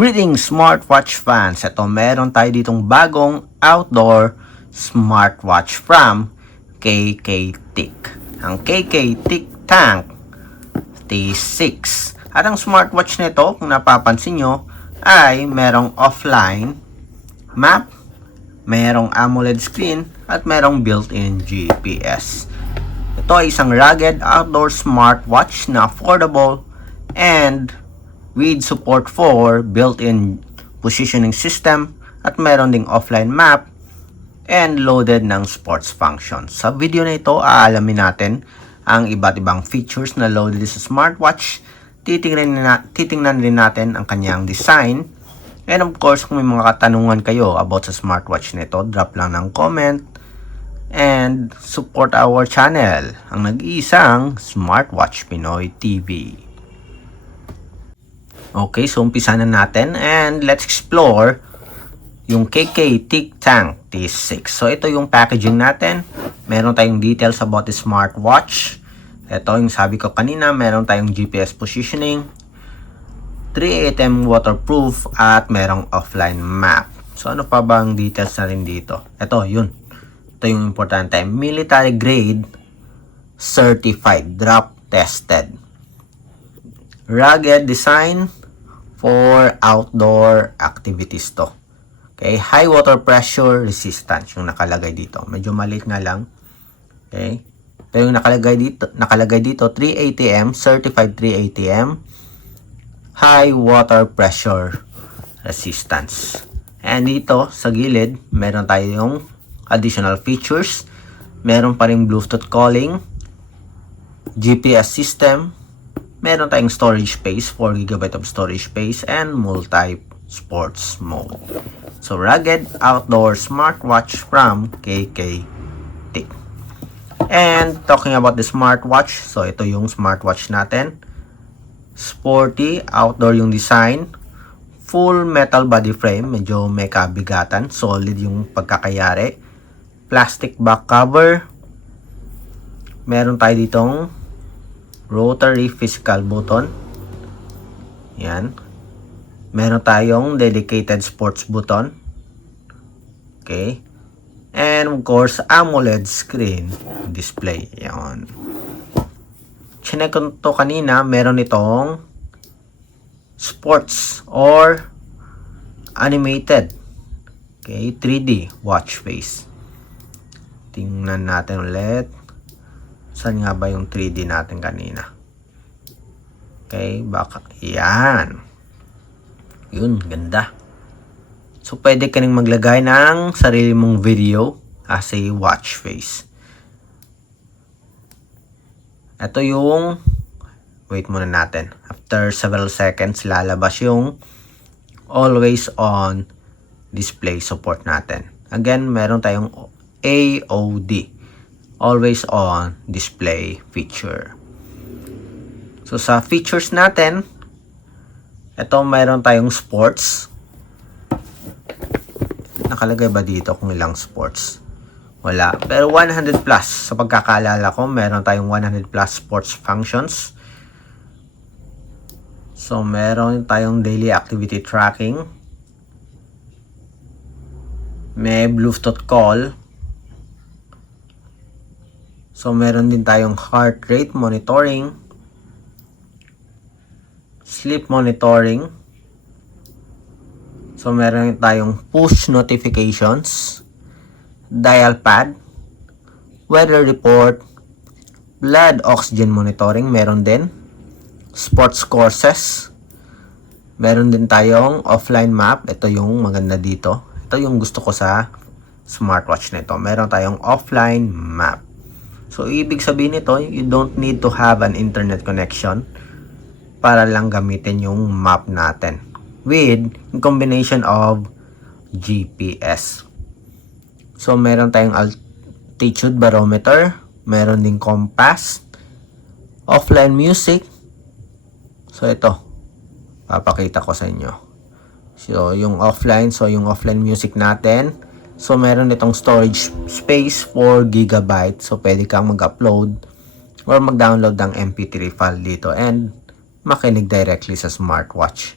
Greetings smartwatch fans! Ito meron tayo ditong bagong outdoor smartwatch from KK-TIC. Ang KK-TIC Tank T6. At ang smartwatch nito, kung napapansin nyo, ay merong offline map, merong AMOLED screen, at merong built-in GPS. Ito ay isang rugged outdoor smartwatch na affordable and with support for built-in positioning system at meron ding offline map and loaded ng sports functions. Sa video na ito, aalamin natin ang iba't ibang features na loaded sa smartwatch. Titingnan rin natin ang kanyang design. And of course, kung may mga katanungan kayo about sa smartwatch nito, drop lang ng comment and support our channel, ang nag-iisang Smartwatch Pinoy TV. Okay, so umpisa na natin and let's explore yung KK-TIC Tank T6. So ito yung packaging natin. Meron tayong details about the smartwatch. Ito yung sabi ko kanina, meron tayong GPS positioning, 3 ATM waterproof at merong offline map. So ano pa ba ang details na rin dito? Ito, yun. Ito yung importante. Military grade certified, drop tested. Rugged design for outdoor activities to. Okay, high water pressure resistance yung nakalagay dito. Medyo maliit nga lang. Okay. Pero yung nakalagay dito 3 ATM, certified 3 ATM, high water pressure resistance. And dito sa gilid, meron tayong additional features. Meron pa ring Bluetooth calling, GPS system, meron tayong storage space, 4 GB of storage space, and multi-sports mode. So, rugged outdoor smartwatch from KK-TIC. And talking about the smartwatch, so ito yung smartwatch natin. Sporty, outdoor yung design. Full metal body frame, medyo may kabigatan. Solid yung pagkakayari. Plastic back cover. Meron tayo ditong rotary physical button. Yan. Meron tayong dedicated sports button. Okay. And of course, AMOLED screen display. Yan. Chinek ko to kanina, meron itong sports or animated. Okay, 3D watch face. Tingnan natin ulit. Saan nga ba yung 3D natin kanina? Okay, baka. Yan. Yun, ganda. So, pwede ka nang maglagay ng sarili mong video as a watch face. Ito yung, wait muna natin. After several seconds, lalabas yung always on display support natin. Again, meron tayong AOD. Always on display feature. So sa features natin, ito mayroon tayong sports. Nakalagay ba dito kung ilang sports? Wala. Pero 100 plus. Sa pagkakaalala ko, meron tayong 100 plus sports functions. So meron tayong daily activity tracking. May Bluetooth call. So, meron din tayong heart rate monitoring, sleep monitoring. So, meron tayong push notifications, dial pad, weather report, blood oxygen monitoring, meron din, sports courses, meron din tayong offline map. Ito yung maganda dito. Ito yung gusto ko sa smartwatch nito. Meron tayong offline map. So, ibig sabihin nito, you don't need to have an internet connection para lang gamitin yung map natin with combination of GPS. So, meron tayong altitude barometer, meron ding compass, offline music. So, ito, papakita ko sa inyo. So, yung offline music natin. So, meron itong storage space 4 GB. So, pwede kang mag-upload or mag-download ng MP3 file dito and makinig directly sa smartwatch.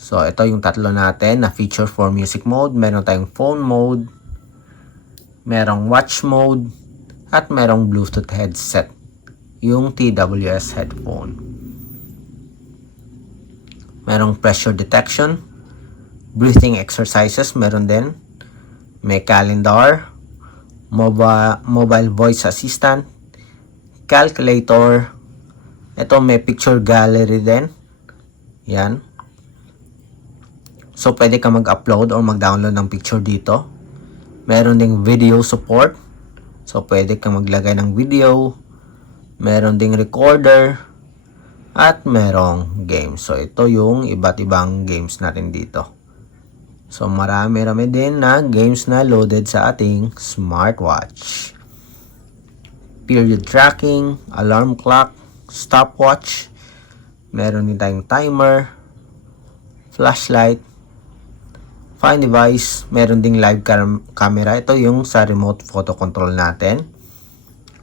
So, ito yung tatlo natin na feature for music mode. Meron tayong phone mode, merong watch mode, at merong Bluetooth headset, yung TWS headphone. Merong pressure detection, breathing exercises, meron din. May calendar, mobile voice assistant, calculator. Ito may picture gallery din. Yan. So, pwede ka mag-upload or mag-download ng picture dito. Meron ding video support. So, pwede kang maglagay ng video. Meron ding recorder. At merong games. So, ito yung iba't ibang games natin dito. So, marami din na games na loaded sa ating smartwatch. Period tracking, alarm clock, stopwatch. Meron din tayong timer, flashlight, find device, meron ding live camera. Ito yung sa remote photo control natin.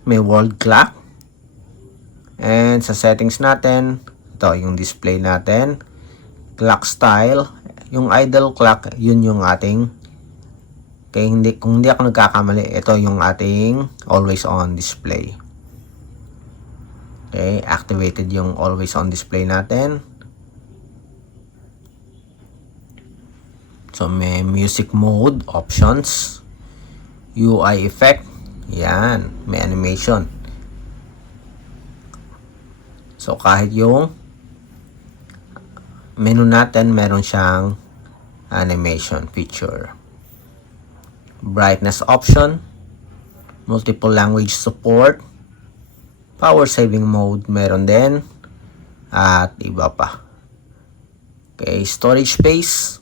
May world clock. And sa settings natin, ito yung display natin. Clock style. Yung idle clock, yun yung ating, kung hindi ako nagkakamali, ito yung ating always on display. Okay, activated yung always on display natin. So, may music mode, options, UI effect, yan, may animation. So, kahit yung menu natin, meron siyang animation feature. Brightness option, multiple language support, power saving mode, meron din, at iba pa. Okay, storage space,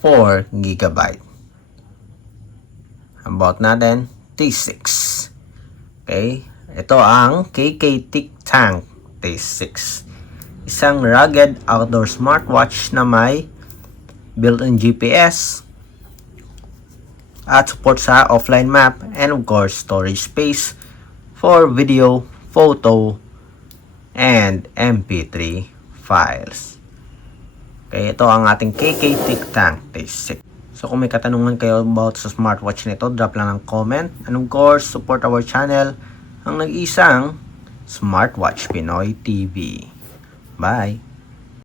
4 GB. About natin, T6. Okay, ito ang KK TicTank T6. Isang rugged outdoor smartwatch na may built-in GPS at support sa offline map and of course storage space for video, photo, and MP3 files. Okay, ito ang ating KK TicTank T6. So kung may katanungan kayo about sa smartwatch nito, drop lang ng comment. And of course, support our channel, ang nag-iisang Smartwatch Pinoy TV. Bye!